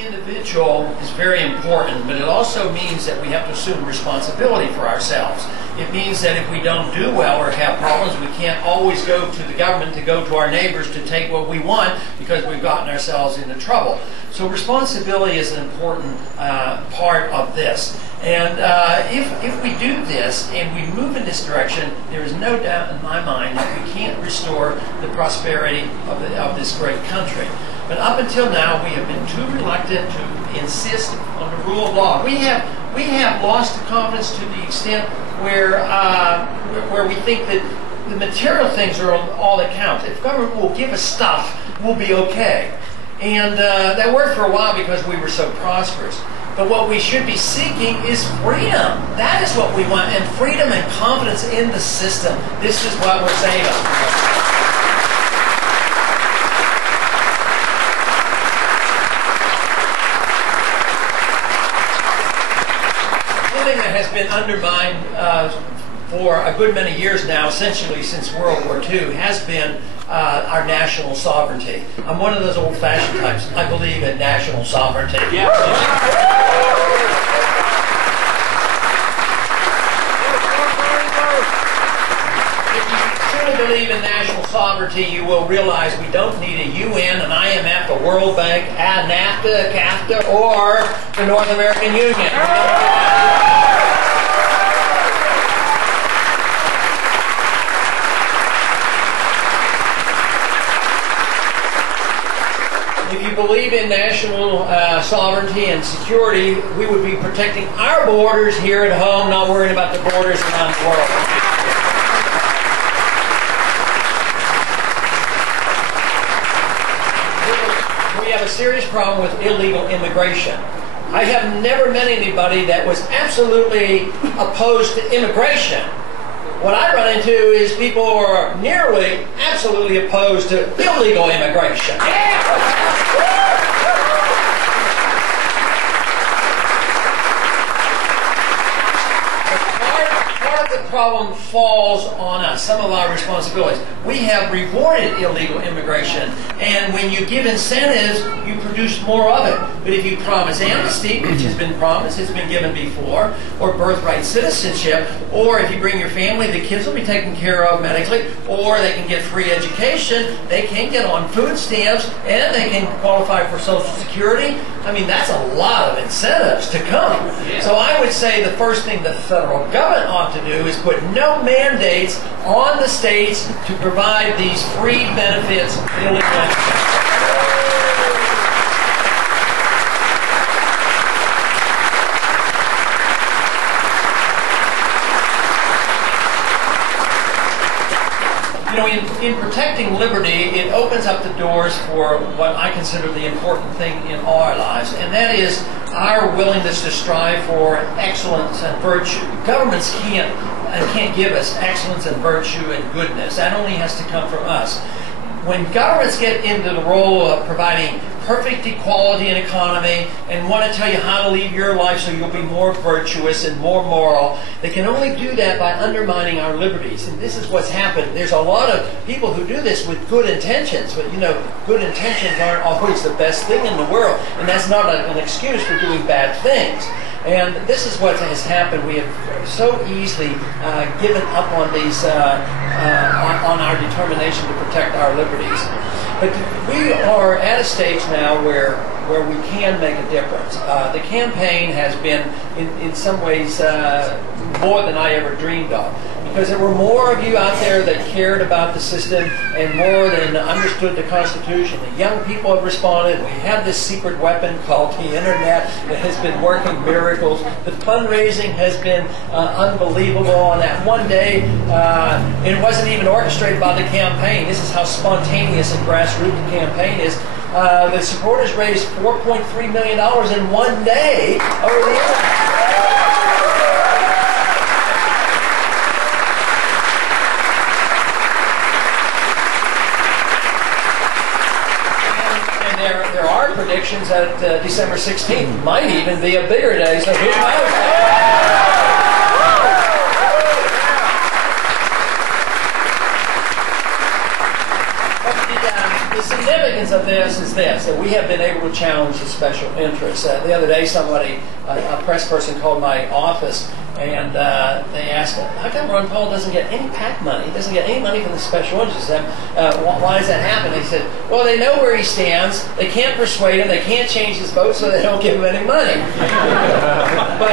the individual is very important, but it also means that we have to assume responsibility for ourselves. It means that if we don't do well or have problems, we can't always go to the government, to go to our neighbors to take what we want because we've gotten ourselves into trouble. So responsibility is an important part of this. And if we do this and we move in this direction, there is no doubt in my mind that we can't restore the prosperity of this great country. But up until now, we have been too reluctant to insist on the rule of law. We have lost the confidence to the extent where we think that the material things are all that count. If government will give us stuff, we'll be okay. And that worked for a while because we were so prosperous. But what we should be seeking is freedom. That is what we want, and freedom and confidence in the system. This is what will save us. Something that has been undermined for a good many years now, essentially since World War II, has been our national sovereignty. I'm one of those old-fashioned types. I believe in national sovereignty. Yeah. Believe in national sovereignty, you will realize we don't need a UN, an IMF, a World Bank, a NAFTA, CAFTA, or the North American Union. If you believe in national sovereignty and security, we would be protecting our borders here at home, not worrying about the borders around the world. We have a serious problem with illegal immigration. I have never met anybody that was absolutely opposed to immigration. What I run into is people who are nearly absolutely opposed to illegal immigration. The problem falls on us, some of our responsibilities. We have rewarded illegal immigration, and when you give incentives, you produce more of it. But if you promise amnesty, which has been promised, it's been given before, or birthright citizenship, or if you bring your family, the kids will be taken care of medically, or they can get free education, they can get on food stamps, and they can qualify for Social Security. I mean, that's a lot of incentives to come. So I would say the first thing the federal government ought to do is put no mandates on the states to provide these free benefits for illegal immigration. You know, in protecting liberty, it opens up the doors for what I consider the important thing in all our lives, and that is our willingness to strive for excellence and virtue. Governments can't give us excellence and virtue and goodness. That only has to come from us. When governments get into the role of providing perfect equality in economy and want to tell you how to lead your life so you'll be more virtuous and more moral, they can only do that by undermining our liberties. And this is what's happened. There's a lot of people who do this with good intentions, but you know, good intentions aren't always the best thing in the world, and that's not an excuse for doing bad things. And this is what has happened. We have so easily given up on these, on our determination to protect our liberties. But we are at a stage now where we can make a difference. The campaign has been, in some ways, more than I ever dreamed of. Because there were more of you out there that cared about the system and more than understood the Constitution. The young people have responded. We have this secret weapon called the Internet that has been working miracles. The fundraising has been unbelievable. On that one day, it wasn't even orchestrated by the campaign. This is how spontaneous and grassroots the campaign is. The supporters raised $4.3 million in one day over the Internet. There are predictions that December 16th might even be a bigger day, so who knows? But the significance of this is this, that we have been able to challenge the special interests. The other day, somebody, a press person called my office, and they asked, how come Ron Paul doesn't get any PAC money? He doesn't get any money from the special interests. Why does that happen? They said, well, they know where he stands. They can't persuade him. They can't change his vote, so they don't give him any money. But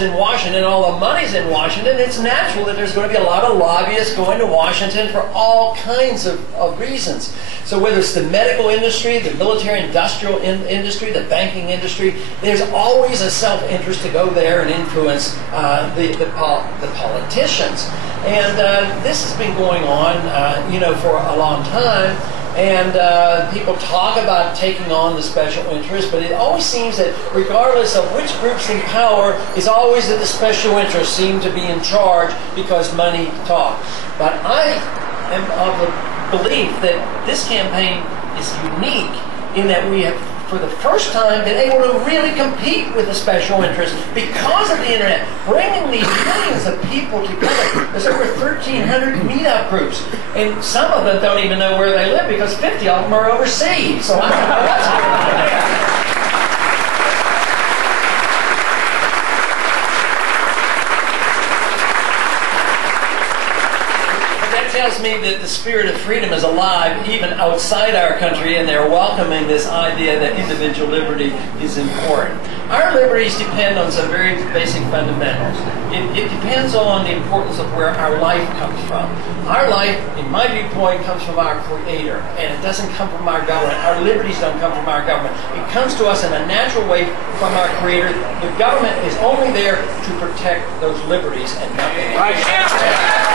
in Washington, all the money's in Washington, it's natural that there's going to be a lot of lobbyists going to Washington for all kinds of reasons. So whether it's the medical industry, the military-industrial industry, the banking industry, there's always a self-interest to go there and influence the politicians. And this has been going on, for a long time. And people talk about taking on the special interest, but it always seems that regardless of which group's in power, it's always that the special interests seem to be in charge because money talks. But I am of the belief that this campaign is unique in that we have, for the first time, been able to really compete with the special interests because of the internet, bringing these millions of people together. There's over 1,300 meetup groups, and some of them don't even know where they live because 50 of them are overseas. So I don't know what's going on there. Tells me that the spirit of freedom is alive even outside our country, and they're welcoming this idea that individual liberty is important. Our liberties depend on some very basic fundamentals. It depends on the importance of where our life comes from. Our life, in my viewpoint, comes from our Creator, and it doesn't come from our government. Our liberties don't come from our government. It comes to us in a natural way from our Creator. The government is only there to protect those liberties and nothing else.